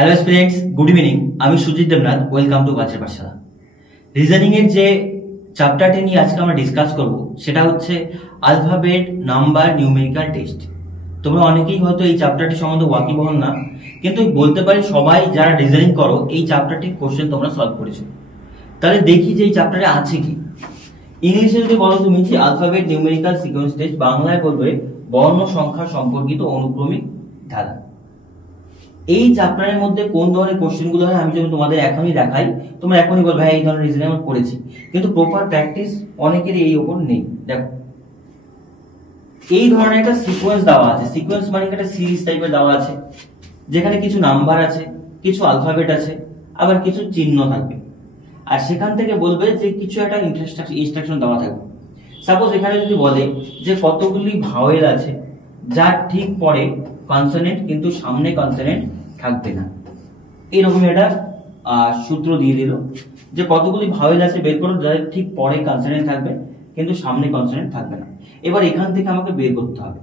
Hello students, good evening. আমি Sujit Debnath. Welcome to গাছের পাঠশালা। Reasoning এর যে চ্যাপ্টারটি নিয়ে আজকে আমরা ডিসকাস করব সেটা হচ্ছে অ্যালফাবেট নাম্বার নিউমেরিক্যাল টেস্ট। তোমরা অনেকেই হয়তো এই চ্যাপ্টারটি সম্বন্ধে ওয়াকিবহাল না, কিন্তু বলতে পারি সবাই যারা রিজনিং করো এই চ্যাপ্টারটির কোশ্চেন তোমরা সলভ করেছো। তাহলে দেখি যে এই চ্যাপ্টারে আছে কি। ইংলিশে যদি বলো তুমি যে অ্যালফাবেট নিউমেরিক্যাল সিকোয়েন্স টেস্ট, বাংলায় বলবে বর্ণ সংখ্যা সম্পর্কিত অনুক্রমিক ধারা। এই চ্যাপ্টারের মধ্যে কোন ধরনের কোশ্চেন গুলো হয় আমি যদি তোমাদের এখনই দেখাই, তোমরা এখনই বলবে হ্যাঁ এই ধরনের রিজনিং আমরা করেছি, কিন্তু প্রপার প্র্যাকটিস অনেকেরই এই উপর নেই। দেখো এই ধরনের একটা সিকোয়েন্স দেওয়া আছে। সিকোয়েন্স মানে একটা সিরিজ টাইপের দেওয়া আছে, যেখানে কিছু নাম্বার আছে, কিছু অ্যালফাবেট আছে, আবার কিছু চিহ্ন থাকবে। আর সেখান থেকে বলবে যে কিছু একটা ইনস্ট্রাকশন দেওয়া থাকবে। সাপোজ এখানে যদি বলে যে কতগুলি ভাওয়েল আছে যার ঠিক পরে কনসোনেন্ট কিন্তু সামনে কনসোনেন্ট থাকবে না, এরকম একটা সূত্র দিয়ে দিল যে কতগুলি ভাওয়েল আছে বের করো যাদের ঠিক পরে কনসোনেন্ট থাকবে কিন্তু সামনে কনসোনেন্ট থাকবে না। এবার এখান থেকে আমাকে বের করতে হবে।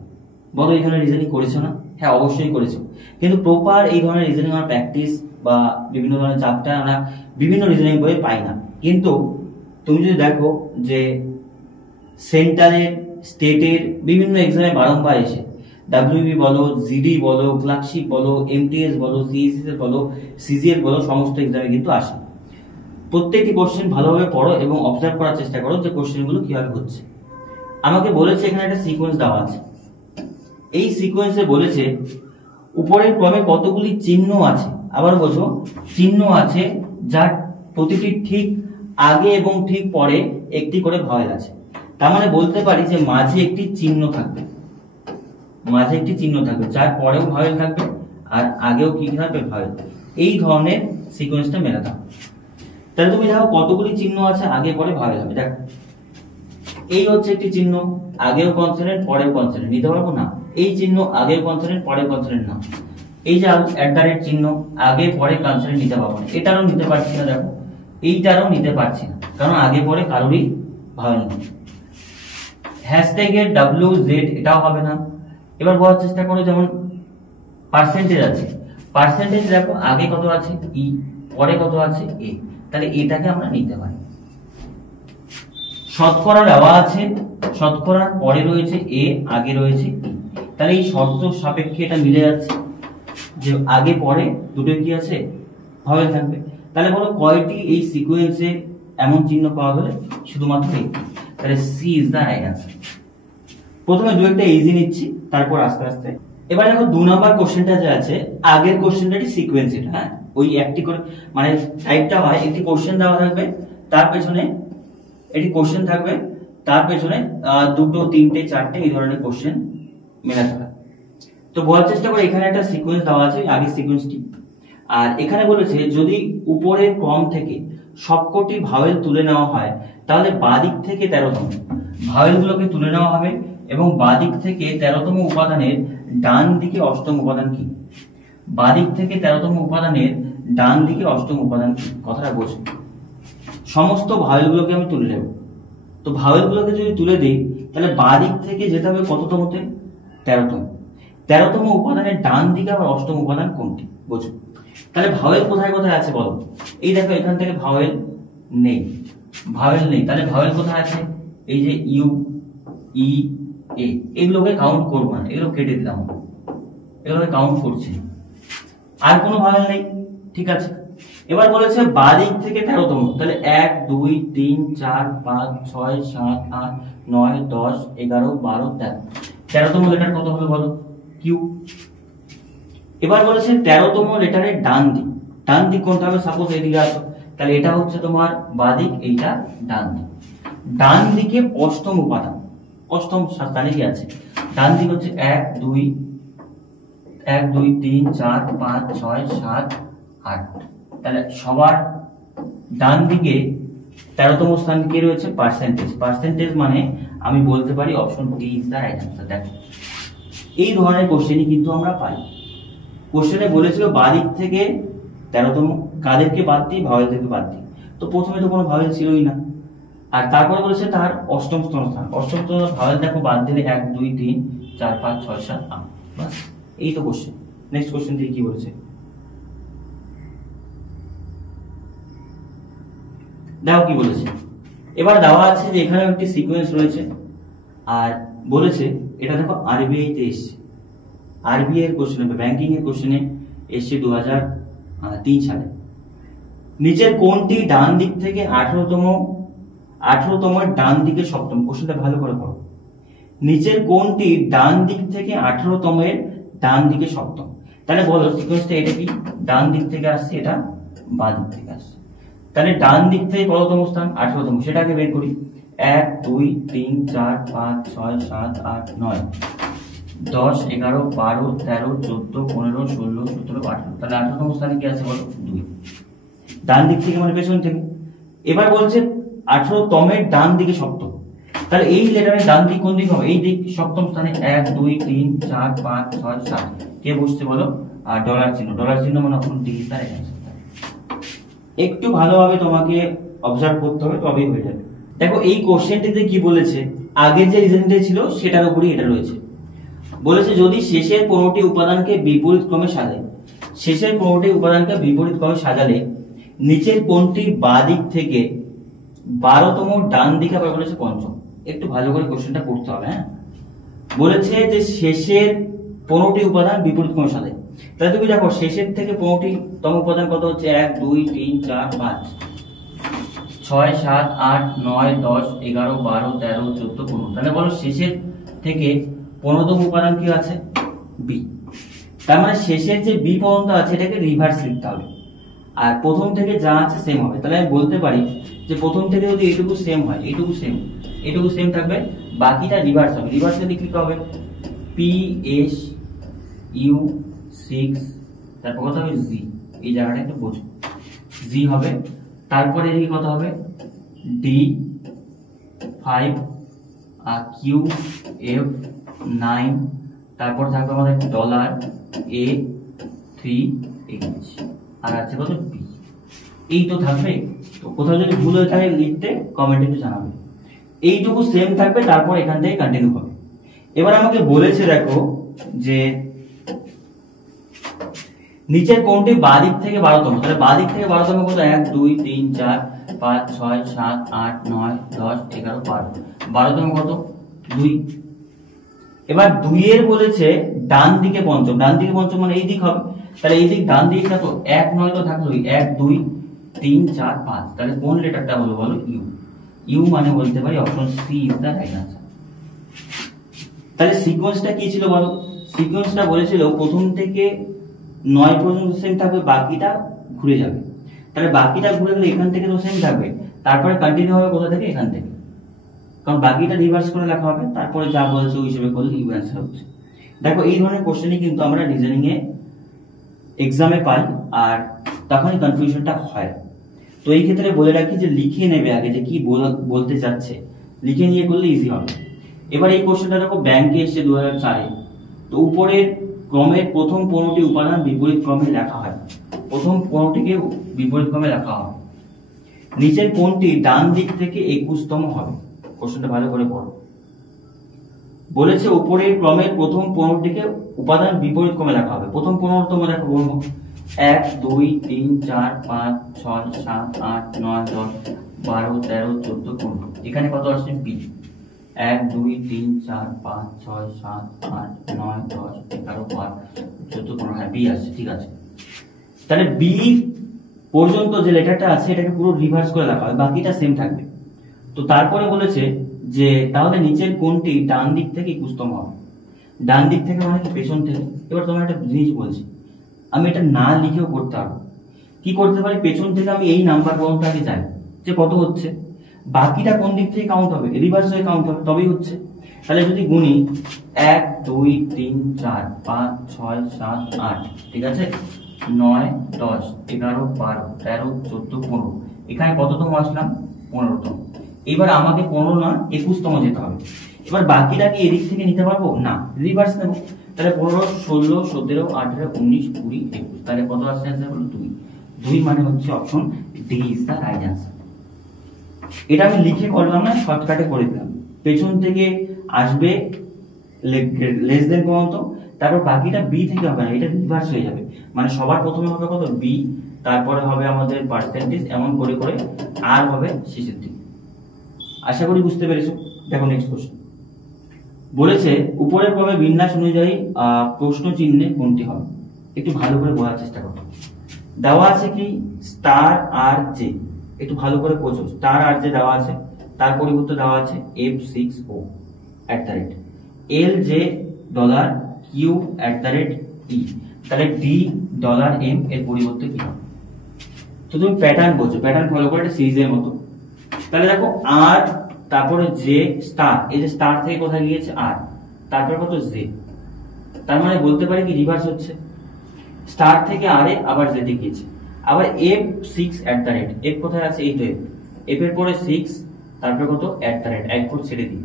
বলো এখানে রিজনিং করেছো না? হ্যাঁ অবশ্যই করেছো, কিন্তু প্রপার এই ধরনের রিজনিং আমার প্র্যাকটিস বা বিভিন্ন ধরনের চ্যাপ্টার আমরা বিভিন্ন রিজনিং বইয়ে পাই না। কিন্তু তুমি যদি দেখো যে সেন্ট্রালের, স্টেটের বিভিন্ন এক্সামে বারংবার এসে ডাব্লিউবি বলো, জিডি বলো, ক্লার্কশিপ বলো, এমটিএস বলো, সিএসএস বলো, সিজিএল বলো, সমস্ত এক্সামে কিন্তু আসে। প্রত্যেকটি কোশ্চেন ভালোভাবে পড়ো এবং অবজার্ভ করার চেষ্টা করো যে কোশ্চেনগুলো কিভাবে হচ্ছে। আমাকে বলেছে এখানে একটা সিকোয়েন্স দেওয়া আছে। এই সিকোয়েন্সে বলেছে উপরের ক্রমে কতগুলি চিহ্ন আছে। আবার বলছো চিহ্ন আছে যার প্রতিটি ঠিক আগে এবং ঠিক পরে একটি করে ভাওয়েল আছে। তার মানে বলতে পারি যে মাঝে একটি চিহ্ন থাকবে, মাঝে একটি চিহ্ন থাকবে যার পরেও ভাওয়েল থাকবে আর আগেও কি থাকবে ভাওয়েল। এই ধরনের সিকোয়েন্সটা মেলাতে হবে। তাহলে তুমি দেখো কতগুলি চিহ্ন আছে, আগে পরে ভাওয়েল হবে। দেখো এই হচ্ছে একটি চিহ্ন, আগেও কনসোনেন্ট পরেও কনসোনেন্ট, নিতে পারবো না। এই চিহ্ন আগেও কনসোনেন্ট পরেও কনসোনেন্ট না। এই যে @ চিহ্ন আগে পরে কনসোনেন্ট নিতে পারবো না, এটারও নিতে পারছি না। দেখো এইটারও নিতে পারছি না, কারণ আগে পরে কারোরই ভাওয়েল নেই। হ্যাশট্যাগের WZ এটাও হবে না। এবার বলার চেষ্টা করো যেমন পার্সেন্টেজ আছে, পার্সেন্টেজ দেখো আগে কত আছে ই, পরে কত আছে এ, তাহলে এটাকে আমরা নিতে পারি। শতকরা দেওয়া আছে, শতকরার পরে রয়েছে এ, আগে রয়েছে ই, তাহলে এই শর্ত সাপেক্ষে এটা মিলে যাচ্ছে যে আগে পরে দুটো কি আছে ভাওয়েল থাকবে। তাহলে বলো কয়টি এই সিকোয়েন্সে এমন চিহ্ন পাওয়া গেলে? শুধুমাত্র একটি। তাহলে C is the right answer. প্রথমে দু একটা ইজি নিচ্ছি, তারপর আস্তে আস্তে। এবার দেখো 2 নাম্বার কোশ্চেনটা যে আছে, আগের কোশ্চেনটারই সিকোয়েন্স এটা। হ্যাঁ ওই একটি করে মানে টাইপটা হয়, একটি কোশ্চেন দেওয়া থাকবে, তার পেছনে একটি কোশ্চেন থাকবে, তার পেছনে দুটো, তিনটে, চারটে এই ধরনের কোশ্চেন মেলাতে হবে। তো বলার চেষ্টা করে এখানে একটা সিকোয়েন্স দেওয়া আছে, আগের সিকোয়েন্সটি। আর এখানে বলেছে যদি উপরের ক্রম থেকে সবকটি ভাওয়েল তুলে নেওয়া হয় তাহলে বাদিক থেকে 13তম ভাওয়েল গুলোকে তুলে নেওয়া হবে এবং বাদিক থেকে 13তম উপাদানের ডান দিকে অষ্টম উপাদান কি? বাদিক থেকে 13তম উপাদানের ডান দিকে অষ্টম উপাদান কি? কথাটা বোঝো। সমস্ত ভাওয়েল গুলোকে আমি তুলে নেব। তো ভাওয়েল গুলোকে যদি তুলে দিই তাহলে বাদিক থেকে যেতে হবে কততমতে? 13তম। 13তম উপাদানের ডান দিকে আবার অষ্টম উপাদান কোনটি? বোঝো। তাহলে ভাওয়েল কোথায় কোথায় আছে বলো? এই দেখো এখান থেকে ভাওয়েল নেই, ভাওয়েল নেই। তাহলে ভাওয়েল কোথায় আছে? এই যে ইউ, ই, এ, এগুলোকে কাউন্ট করবো না, এগুলো কেটে দিলাম, এগুলোকে কাউন্ট করছি। আর কোনো ভাওয়েল নেই, ঠিক আছে। এবার বলেছে বাদিক থেকে 13তম, তাহলে 1 2 3 4 5 6 7 8 9 10 11 12 13। 13তম লেটার কত হবে বলো? কিউ। এবার বলেছে 13তম লেটারের ডান দিক, ডান দিক কোনটা হবে? সাপোজ এদিকে আসো, তাহলে এটা হচ্ছে তোমার বাদিক, এইটা ডান দিক। ডান দিকে অষ্টম উপাদান, অষ্টম স্থানে কি আছে? ডান দিক হচ্ছে 1 2 3 4 5 6 7 8। তাহলে সবার ডান দিকে 13তম স্থান কি রয়েছে? পার্সেন্টেজ। পার্সেন্টেজ মানে আমি বলতে পারি option D is the right answer. দেখো এই ধরনের কোশ্চেনই কিন্তু আমরা পাই। কোশ্চেনে বলেছিল বাদিক থেকে 13তম, কাদেরকে বাদ দিই? ভাওয়েলদেরকে বাদ দিই। তো প্রথমে তো কোনো ভাওয়েল ছিলই না, আর তারপরে বলেছে তার অষ্টম স্থান। অষ্টম ভাওয়েল দেখো বাদ দিলে 1 2 3 4 5 6 7 8, বাস এই তো কোশ্চেন। নেক্সট কোশ্চেন দিয়ে কি বলেছে? দেখো কি বলেছে। এবার দেওয়া আছে যে এখানে একটি সিকোয়েন্স রয়েছে, আর বলেছে এটা দেখো আরবিআই তে এসছে, আরবিআই এর কোশ্চেনে বা ব্যাংকিং এর কোশ্চেনে এসছে 2003 সালে। নিচের কোনটি ডান দিক থেকে 18তম ডান দিকে সপ্তম? কোশ্চেনটা ভালো করে পড়ো। নিচের কোনটি ডান দিক থেকে 18তম এর ডান দিকে সপ্তম? তাহলে বলো সিকোয়েন্সটা এটা কি? ডান দিক থেকে আসছে, এটা বাঁ দিক থেকে আসছে। তাহলে ডান দিক থেকে কততম স্থান? 18তম। সেটাকে বের করি। 1 2 3 4 5 6 7 8 9 10 11 12 13 14 15 16 17 18। তাহলে 18তম স্থানে কি আছে বলো? 2। ডান দিক থেকে মানে পেছন থেকে। এবার বলছে 18তমের ডান দিকে সপ্তম। তাহলে এই লেটারের ডান দিক কোন দিক হবে? এই দিক, সপ্তম স্থানে। 1 2 3 4 5 6 7 কে বসছে বলো? আর ডলার চিহ্ন, ডলার চিহ্ন মানে option D is the right answer. একটু ভালোভাবে তোমাকে অবজার্ভ করতে হবে, তবেই হয়ে যাবে। দেখো এই কোশ্চেনটিতে কি বলেছে, আগে যে রিজনটা ছিল সেটার উপরই এটা রয়েছে। বলেছে যদি শেষের 15টি উপাদানকে বিপরীত ক্রমে সাজায়, শেষের 15টি উপাদানকে বিপরীত ক্রমে সাজালে নিচের কোনটি বাঁ দিক থেকে 12তম ডান দিকে আবার বলেছে পঞ্চম। একটু ভালো করে কোশ্চেনটা করতে হবে। হ্যাঁ, বলেছে যে শেষের 15টি উপাদান বিপরীত ক্রমে সাজায়। তাহলে তুমি দেখো শেষের থেকে 15টি তম উপাদান কত হচ্ছে? 1 2 3 4 5 6 7 8 9 10 11 12 13 14 15। তাহলে বলো শেষের থেকে 15তম উপাদান কি আছে? বি। তার মানে শেষের যে বি পর্যন্ত আছে এটাকে রিভার্স লিখতে হবে, আর প্রথম থেকে যা আছে সেম হবে। তাহলে আমি বলতে পারি যে প্রথম থেকে যদি এইটুকু সেম হয়, এইটুকু সেম, এইটুকু সেম থাকবে, বাকিটা রিভার্স হবে। রিভার্সে লিখলে কি হবে? পি এস ইউ 6, তারপর কত হবে? জি। এই জায়গাটা একটু বোঝো, জি হবে। তারপরে এদিকে কত হবে? ডি 5, আর কিউ এফ 9, তারপর থাকবে আমাদের ডলার এ 3H, আর আছে কত? বি। এই তো থাকবে। তো কোথাও যদি ভুল হয়ে থাকে লিখতে কমেন্টে একটু জানাবে। এইটুকু সেম থাকবে, তারপর এখান থেকে কন্টিনিউ হবে। এবার আমাকে বলেছে দেখো যে নিচের কোনটি বাঁ দিক থেকে 12তম? তাহলে বাঁ দিক থেকে 12তম কত? 1 2 3 4 5 6 7 8 9 10 11 12। 12তম কত? 2। এবার 2 এর বলেছে ডান দিকে পঞ্চম। ডান দিকে পঞ্চম মানে এই দিক হবে। তাহলে এই দিক ডান দিকে থাকো 1 9 তো থাকলোই, 1 2 3 4 5। তাহলে কোন লেটারটা হলো বলো? ইউ। ইউ মানে বলতে পারি option C is the right answer. তাহলে সিকোয়েন্সটা কি ছিল বলো? সিকোয়েন্সটা বলেছিল প্রথম থেকে 9 পর্যন্ত সেম থাকবে, বাকিটা ঘুরে যাবে। তাহলে বাকিটা ঘুরে গেলে এখান থেকে তো সেম থাকবে, তারপরে কন্টিনিউ হবে কোথা থেকে? এখান থেকে, কারণ বাকিটা রিভার্স করে লেখা হবে। তারপরে যা বলছে ওই হিসেবে করলে ইউ অ্যান্সার হচ্ছে। দেখো এই ধরনের কোশ্চেনই কিন্তু আমরা রিজনিং এ এক্সামে পাই, আর তখনই কনফিউশনটা হয়। তো এই ক্ষেত্রে বলে রাখি যে লিখে নেবে আগে যে কি বলতে চাচ্ছে, লিখে নিয়ে করলে ইজি হবে। এবার এই কোশ্চেনটা দেখো ব্যাংকে এসছে 2004-এ। তো উপরের ক্রমের প্রথম 15টি উপাদান বিপরীত ক্রমে লেখা হয়, প্রথম 15টিকে বিপরীত ক্রমে লেখা হয়। নিচের কোনটি ডান দিক থেকে 21তম হবে? কোশ্চেনটা ভালো করে পড়ো। বলেছে উপরের ক্রমের প্রথম 15টিকে উপাদান বিপরীত ক্রমে লেখা হবে। প্রথম 15তম দেখো বলবো 1 2 3 4 5 6 7 8 9 10 12 13 14 15। এখানে কত আসছে? বি। 1 2 3 4 5 6 7 8 9 10 11 12 14 15। হ্যাঁ, বি আসছে, ঠিক আছে। তাহলে বি পর্যন্ত যে লেটারটা আছে এটাকে পুরো রিভার্স করে লেখা হবে, বাকিটা সেম থাকবে। তো তারপরে বলেছে যে তাহলে নিচের কোনটি ডান দিক থেকে 21তম হবে? ডান দিক থেকে মানে কি? পেছন থেকে। এবার তোমার একটা জিনিস বলছি, আমি এটা না লিখেও করতে পারবো। কি করতে পারি? পেছন থেকে আমি এই নাম্বার পর্যন্ত আগে যাই যে কত হচ্ছে, বাকিটা কোন দিক থেকে কাউন্ট হবে? রিভার্স হয়ে কাউন্ট হবে, তবেই হচ্ছে। তাহলে যদি গুনি 1 2 3 4 5 6 7 8, ঠিক আছে, 9 10 11 12 13 14 15। এখানে কততম আসলাম? 15তম। এবার আমাকে 15 না 21তম যেতে হবে। এবার বাকিটা কি এদিক থেকে নিতে পারবো? না, রিভার্স নেব। তাহলে 15 16 17 18 19 20 21। তাহলে কত আসছে? অ্যান্সার হলো 2। 2 মানে হচ্ছে option D is the right answer. এটা আমি লিখে করলাম না, শর্টকাটে করে দিলাম। পেছন থেকে আসবে লেস দেন পর্যন্ত, তারপর বাকিটা বি থেকে হবে না, এটা রিভার্স হয়ে যাবে। মানে সবার প্রথমে হবে কত বি, তারপরে হবে আমাদের পার্সেন্টেজ, এমন করে করে আর হবে শেষের দিকে। আশা করি বুঝতে পেরেছো। দেখো নেক্সট কোশ্চেন বলেছে উপরের ক্রমে বিন্যাস অনুযায়ী প্রশ্ন চিহ্নে কোনটি হবে। একটু ভালো করে বোঝার চেষ্টা করো। দেওয়া আছে কি স্টার আর জে, একটু ভালো করে বোঝো। স্টার আর জে দেওয়া আছে, তার পরিবর্তে দেওয়া আছে F6O @LJ $Q @E, তাহলে $M এর পরিবর্তে কি হবে? তো তুমি প্যাটার্ন বোঝো, প্যাটার্ন ফলো করে একটা সিরিজের মতো। তাহলে দেখো আর, তারপরে জে স্টার, এই যে স্টার থেকে কোথায় গিয়েছে আর, তারপরে কত জে, তার মানে বলতে পারি কি রিভার্স হচ্ছে, স্টার থেকে আরে আবার জেতে গিয়েছে। আবার F6 F কোথায় আছে, এই তো F এর পরে 6, তারপরে কত এক ঘর ছেড়ে দিই।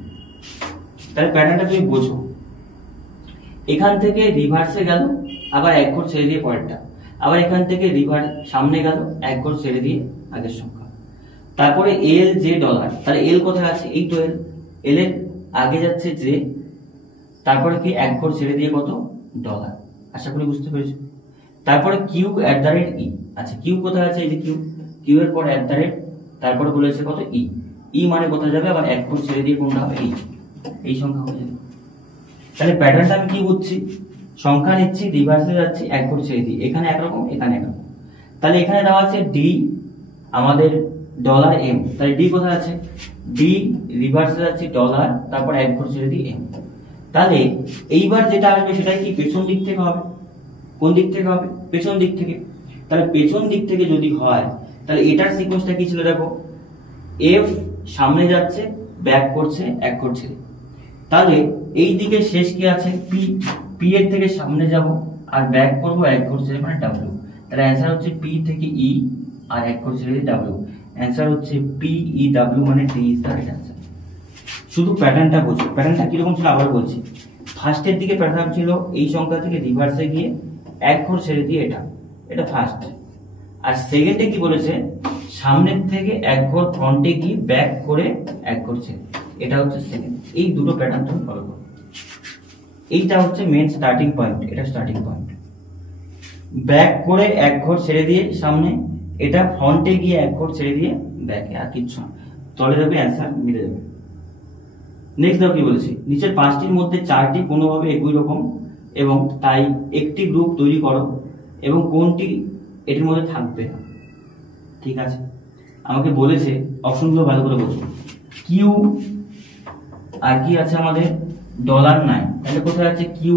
তাহলে প্যাটার্নটা তুমি বোঝো, এখান থেকে রিভার্সে গেল, আবার এক ঘর ছেড়ে দিয়ে পরেরটা, আবার এখান থেকে রিভার্স সামনে গেল, এক ঘর ছেড়ে দিয়ে আগের সংখ্যা, তারপরে LJ $, তাহলে এল কোথায় আছে, এই তো এল এর আগে যাচ্ছে জে, তারপরে কি এক ঘর ছেড়ে দিয়ে কত $। আশা করি বুঝতে পেরেছো। তারপরে Q @E, আচ্ছা কিউ কোথায় আছে, এই যে কিউ এর পর তারপরে বলেছে কত ই মানে কোথায় যাবে, আবার এক ঘর ছেড়ে দিয়ে কোনটা হবে, এই সংখ্যা হয়ে যাবে। তাহলে প্যাটার্নটা আমি কি বুঝছি, সংখ্যা নিচ্ছি, রিভার্সে যাচ্ছি, এক ঘর ছেড়ে দিই, এখানে একরকম, এখানে একরকম। তাহলে এখানে দেওয়া আছে ডি আমাদের $M, তাহলে ডি কোথায় আছে, ডি রিভার্সে যাচ্ছি $, তারপর এক ঘর ছেড়ে দিই M। তাহলে এইবার যেটা আসবে সেটাই কি পেছন দিক থেকে হবে। কোন দিক থেকে হবে, পেছন দিক থেকে। তাহলে পেছন দিক থেকে যদি হয়, তাহলে এটার সিকোয়েন্সটা কি ছিল দেখো, এফ সামনে যাচ্ছে, ব্যাক করছে এক ঘর ছেড়ে, তাহলে এই দিকে শেষ কি আছে পি, পি এর থেকে সামনে যাব আর ব্যাক করব এক ঘর ছেড়ে, মানে ডাব্লিউ। তাহলে অ্যান্সার হচ্ছে পি থেকে ই আর এক ঘর ছেড়ে ডাব্লিউ, অ্যান্সার হচ্ছে পি ই ডাব্লিউ, মানে D is the right answer. শুধু প্যাটার্নটা বুঝো, প্যাটার্নটা কিরকম ছিল আবার বলছি। ফার্স্টের দিকে প্যাটার্ন ছিল এই সংখ্যা থেকে রিভার্সে গিয়ে এক ঘর ছেড়ে দিয়ে এটা ফার্স্ট, আর সেকেন্ডে কি বলেছে সামনের থেকে এক ঘর ফ্রন্টে গিয়ে ব্যাক করে এক ঘর ছেড়ে, এটা হচ্ছে সেকেন্ড। এই দুটো প্যাটার্ন তুমি ফলো করো। এইটা হচ্ছে মেন স্টার্টিং পয়েন্ট, এটা স্টার্টিং পয়েন্ট, ব্যাক করে এক ঘর ছেড়ে দিয়ে সামনে, এটা ফ্রন্টে গিয়ে এক ঘর ছেড়ে দিয়ে ব্যাকে, আর কিচ্ছু না, তলে যাবে, অ্যান্সার মিলে যাবে। নেক্সট দেখো কি বলেছি, নিচের পাঁচটির মধ্যে চারটি কোনোভাবে একই রকম এবং তাই একটি গ্রুপ তৈরি করো এবং কোনটি এটির মধ্যে থাকবে না। ঠিক আছে, আমাকে বলেছে অপশনগুলো ভালো করে বোঝো। কিউ আর কি আছে আমাদের $9, তাহলে কোথায় আছে কিউ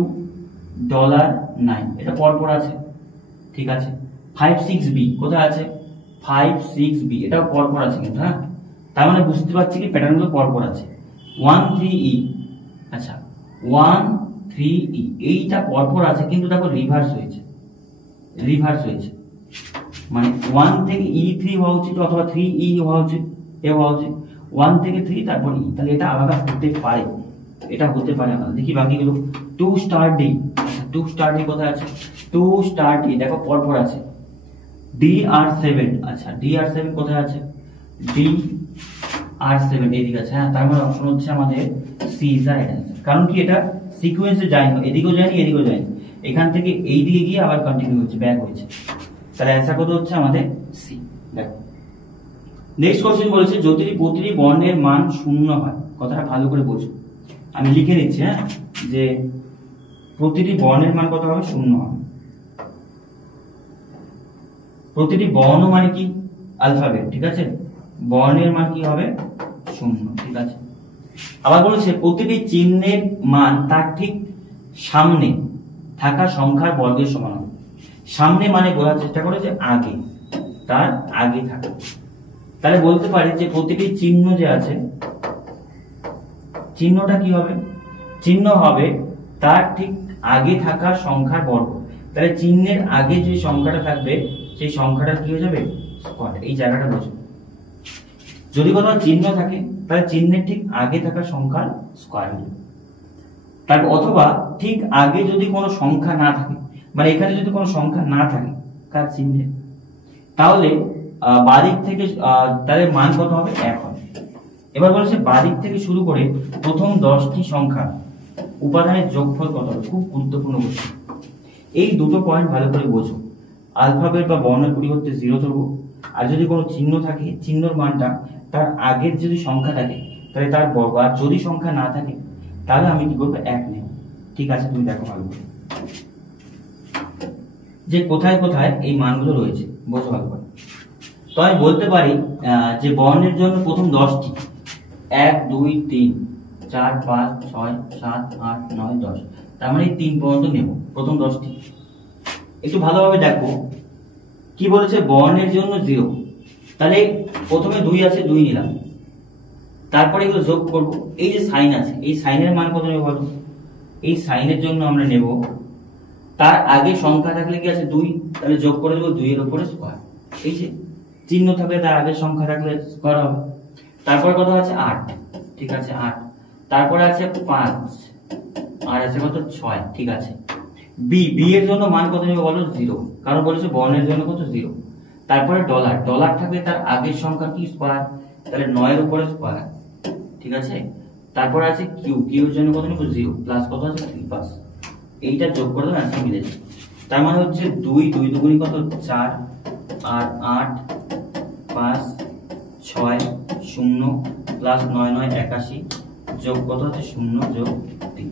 $9, এটা পরপর আছে। ঠিক আছে, 5-6B কোথায় আছে, 5-6B এটাও পরপর আছে কিন্তু, হ্যাঁ, তার মানে বুঝতে পারছি কি প্যাটার্নগুলো পরপর আছে। 1-3E, আচ্ছা 1-3E এইটা পরপর আছে, কিন্তু দেখো রিভার্স হয়েছে, মানে 1 থেকে E3 হওয়া উচিত, অথবা 3E হওয়া উচিত, এ হওয়া উচিত 1 থেকে 3 তারপর E, তাহলে এটা আলাদা হতে পারে, এটা হতে পারে আলাদা। দেখি বাকিগুলো, 2D, আচ্ছা 2D কোথায় আছে, 2D দেখো পরপর আছে। DR7, আচ্ছা DR7 কোথায় আছে, DR7 এদিকে আছে, হ্যাঁ, তার মানে অপশন হচ্ছে আমাদের C is the right answer. কারণ কি এটা সিকোয়েন্সে যায়নি, এদিকেও যায়নি এদিকেও যায়নি, এখান থেকে এই দিকে গিয়ে আবার কন্টিনিউ হচ্ছে, ব্যাক হয়েছে, তাহলে অ্যান্সার কত হচ্ছে আমাদের সি। দেখো নেক্সট কোশ্চেন বলেছে যদি প্রতিটি বর্ণের মান 0 হয়, কথাটা ভালো করে বোঝো, আমি লিখে নিচ্ছি, হ্যাঁ, যে প্রতিটি বর্ণের মান কত হবে, 0 হবে। প্রতিটি বর্ণ মানে কি অ্যালফাবেট, ঠিক আছে, বর্ণের মান কি হবে 0, ঠিক আছে। আবার বলেছে প্রতিটি চিহ্নের মান তার ঠিক সামনে থাকা সংখ্যার বর্গের সমান হবে। সামনে মানে বোঝার চেষ্টা করে যে আগে, তার আগে থাকে, তাহলে বলতে পারি যে প্রতিটি চিহ্ন যে আছে, চিহ্নটা কি হবে, চিহ্ন হবে তার ঠিক আগে থাকা সংখ্যার বর্গ, তাহলে চিহ্নের আগে যে সংখ্যাটা থাকবে সেই সংখ্যাটা কি হয়ে যাবে স্কোয়ার, এই জায়গাটা বোঝো। যদি কোনো চিহ্ন থাকে তাহলে চিহ্নের ঠিক আগে থাকা সংখ্যার স্কোয়ার হয়ে যাবে। তারপর অথবা ঠিক আগে যদি কোনো সংখ্যা না থাকে, মানে এখানে যদি কোনো সংখ্যা না থাকে কার চিহ্নে, তাহলে বাদিক থেকে তাদের মান কত হবে, 1 হবে। এবার বলেছে বাদিক থেকে শুরু করে প্রথম 10টি সংখ্যা উপাদানের যোগফল কত হবে, খুব গুরুত্বপূর্ণ প্রশ্ন। এই দুটো পয়েন্ট ভালো করে বোঝো। আলফাবেট বা বর্ণের পরিবর্তে 0 ধরবো, আর যদি কোনো চিহ্ন থাকে চিহ্নর মানটা তার আগের যদি সংখ্যা থাকে তাহলে তার বর্গ, আর যদি সংখ্যা না থাকে তাহলে আমি কি করবো 1 নেব। ঠিক আছে, তুমি দেখো ভালো করে যে কোথায় কোথায় এই মানগুলো রয়েছে, বোঝো ভালো করে। তো আমি বলতে পারি যে বর্ণের জন্য প্রথম 10টি 1 2 3 4 5 6 7 8 9 10, তার মানে 3 পর্যন্ত নেব প্রথম 10টি। একটু ভালোভাবে দেখো কি বলেছে, বর্ণের জন্য 0, তাহলে প্রথমে 2 আছে 2 নিলাম, তারপরে এগুলো যোগ করব। এই যে সাইন আছে এই সাইনের মান কত নেব বলো, এই সাইনের জন্য আমরা নেব তার আগে সংখ্যা থাকলে কি আছে 2, তাহলে যোগ করে দেবো 2 এর উপরে স্কয়ার। এই যে চিহ্ন থাকলে তার আগের সংখ্যা থাকলে স্কয়ার হবে। তারপর কত আছে 8, ঠিক আছে 8, তারপরে আছে 5, আর আছে কত 6, ঠিক আছে। বি এর জন্য মান কত নেবে বলো 0, কারণ বলেছে বর্ণের জন্য কত 0। তারপরে ডলার থাকলে তার আগের সংখ্যা কি স্কয়ার, তাহলে 9 এর উপরে স্কয়ার, ঠিক আছে। তারপরে আছে কিউ এর জন্য কত নেব 0, প্লাস কত আছে 3 পাস, এইটা যোগ করে দাও অ্যান্সার মিলে যাবে। তার মানে হচ্ছে 2 দুগুণী কত 4, আর 8 5 6 0 প্লাস 9 9 81 যোগ কত হচ্ছে 0 যোগ 3।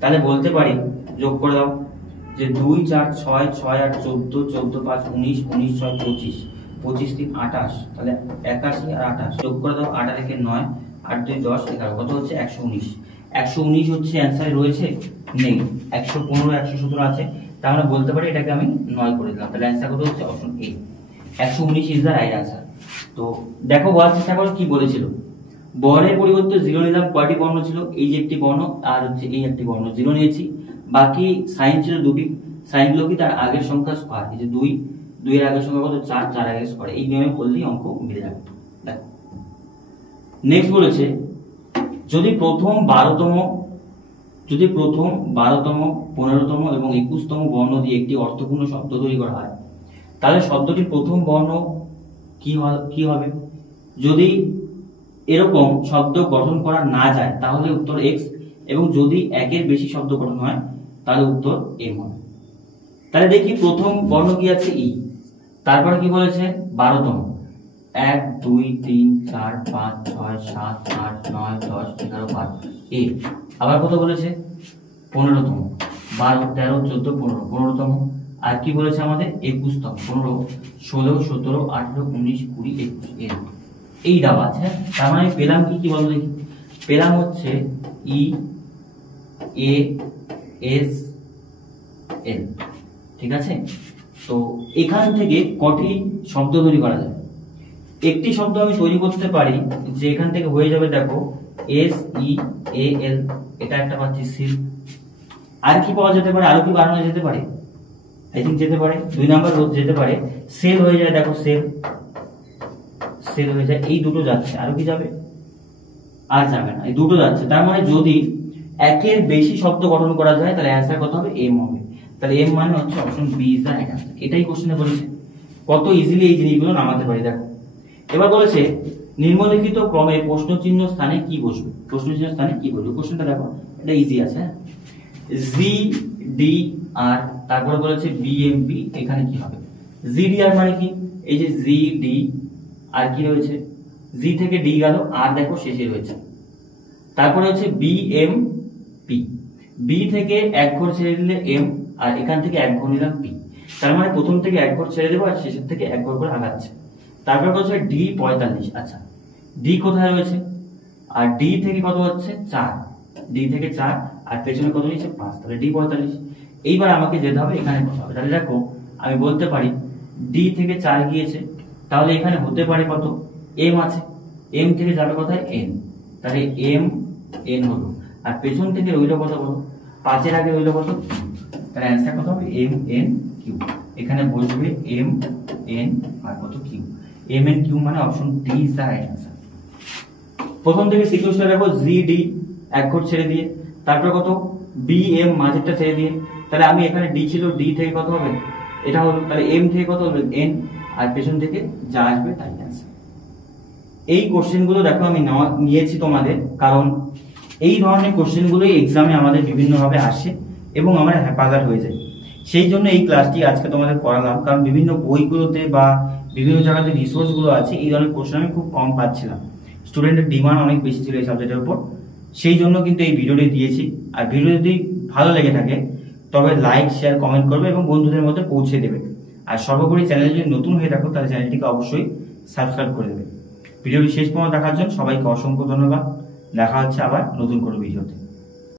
তাহলে বলতে পারি যোগ করে দাও যে 2 4 6 6 8 14 14 5 19 19 6 25 25 3 28, তাহলে 81 আর 28 যোগ করে দাও, 8 আর 1 9 8 2 10 11, কত হচ্ছে 119। 119 হচ্ছে অ্যান্সারে রয়েছে নেই, 115 117 আছে, তার মানে বলতে পারি এটাকে আমি 9 করে দিলাম, তাহলে অ্যান্সার কত হচ্ছে option A, 119 is the right answer. তো দেখো বলার চেষ্টা করো কি বলেছিল, বর্ণের পরিবর্তে 0 নিলাম, কয়টি বর্ণ ছিল, এই যে একটি বর্ণ আর হচ্ছে এই একটি বর্ণ 0 নিয়েছি, বাকি সাইন ছিল দুটি, সাইনগুলো কি তার আগের সংখ্যা স্কয়ার, এই যে 2 এর আগের সংখ্যা কত 4, 4 আগের স্কয়ার, এই নিয়মে করলেই অঙ্ক মিলে যাবে। দেখো নেক্সট বলেছে যদি প্রথম 12তম 15তম এবং 21তম বর্ণ দিয়ে একটি অর্থপূর্ণ শব্দ তৈরি করা হয়, তাহলে শব্দটির প্রথম বর্ণ কি হবে। যদি এরকম শব্দ গঠন করা না যায় তাহলে উত্তর x, এবং যদি একের বেশি শব্দ গঠন হয় তাহলে উত্তর m হবে। তাহলে দেখি প্রথম বর্ণ কি আছে ই, তারপরে কি বলেছে 12তম 1 2 3 4 5 6 7 8 9 10 11 12 এ, আবার কত বলেছে 15তম 12 13 14 15 15তম, আর কি বলেছে আমাদের 21তম 15 16 17 18 19 20 21 এ, এই ডাব আছে। তার মানে পেলাম কি বলো দেখি, পেলাম হচ্ছে ই এ এস এল, ঠিক আছে। তো এখান থেকে কটি শব্দ তৈরি করা যায়, একটি শব্দ আমি তৈরি করতে পারি যে এখান থেকে হয়ে যাবে দেখো এস ই এ এল, এটা একটা পাচ্ছি সিল। আর কি পাওয়া যেতে পারে, আরো কি বানানো যেতে পারে, আই থিঙ্ক যেতে পারে 2 নাম্বার যেতে পারে, সেল হয়ে যায়, দেখো সেল হয়ে যায়, এই দুটো যাচ্ছে, আরো কি যাবে, আর যাবে না, এই দুটো যাচ্ছে। তার মানে যদি একের বেশি শব্দ গঠন করা যায় তাহলে অ্যান্সার কত হবে এম হবে, তাহলে এম মানে হচ্ছে option B is the right answer. এটাই কোশ্চেনে বলেছে, কত ইজিলি এই জিনিসগুলো নামাতে পারি দেখো। এবার বলেছে নিম্নলিখিত ক্রমে প্রশ্ন চিহ্ন স্থানে কি বসবে, প্রশ্ন চিহ্ন স্থানে কি বসবে, কোশ্চেনটা দেখো এটা ইজি আছে। জি ডি আর, তারপরে বলেছে বিএমপি, এখানে কি হবে জিডিআর মানে কি, এই যে জি ডি আর কি রয়েছে, জি থেকে ডি গেল, আর দেখো শেষে রয়েছে, তারপরে হচ্ছে বিএমপি, বি থেকে এক ঘর ছেড়ে দিলে এম, আর এখান থেকে এক ঘর নিলাম পি, তার মানে প্রথম থেকে এক ঘর ছেড়ে দেবো আর শেষের থেকে এক ঘর করে আগাচ্ছে। তারপর হচ্ছে ডি 45, আচ্ছা ডি কোথায় রয়েছে, আর ডি থেকে কত হচ্ছে 4, ডি থেকে 4 আর পেছনে কত নিচ্ছে 5, তাহলে ডি 45। এইবার আমাকে যেতে হবে এখানে কত হবে, তাহলে দেখো আমি বলতে পারি ডি থেকে 4 গিয়েছে, তাহলে এখানে হতে পারে কত এম আছে, এম থেকে যাবে কোথায় এন, তাহলে এম এন হলো, আর পেছন থেকে রইল কত বলো 5 এর আগে রইল কত, তাহলে অ্যান্সার কত হবে এম এন কিউ, এখানে বসবে এম এন আর কত কিউ, এম এন কিউ মানে option D is the right answer. প্রথম থেকে সিকোয়েন্সটা দেখো জি ডি এক ঘর ছেড়ে দিয়ে, তারপর কত বি এম মাঝেরটা ছেড়ে দিয়ে, তাহলে আমি এখানে ডি ছিল, ডি থেকে কত হবে এটা হলো, তাহলে এম থেকে কত হবে এন, আর পেছন থেকে যা আসবে তাই অ্যান্সার। এই কোশ্চেনগুলো দেখো আমি নিয়েছি তোমাদের, কারণ এই ধরনের কোশ্চেনগুলোই এক্সামে আমাদের বিভিন্নভাবে আসে এবং আমরা হ্যাপাজার হয়ে যাই। সেই জন্য এই ক্লাসটি আজকে তোমাদের করালাম, কারণ বিভিন্ন বইগুলোতে বা বিভিন্ন জায়গাতে রিসোর্সগুলো আছে এই ধরনের কোশ্চেন আমি খুব কম পাচ্ছিলাম। স্টুডেন্টের ডিমান্ড অনেক বেশি ছিল এই সাবজেক্টের উপর, সেই জন্য কিন্তু এই ভিডিওটি দিয়েছি। আর ভিডিও যদি ভালো লেগে থাকে তবে লাইক, শেয়ার, কমেন্ট করবে এবং বন্ধুদের মধ্যে পৌঁছে দেবে। আর সর্বোপরি চ্যানেল যদি নতুন হয়ে থাকো তাহলে চ্যানেলটিকে অবশ্যই সাবস্ক্রাইব করে দেবে। ভিডিওটি শেষ পর্যন্ত দেখার জন্য সবাইকে অসংখ্য ধন্যবাদ। দেখা হচ্ছে আবার নতুন কোনো ভিডিওতে।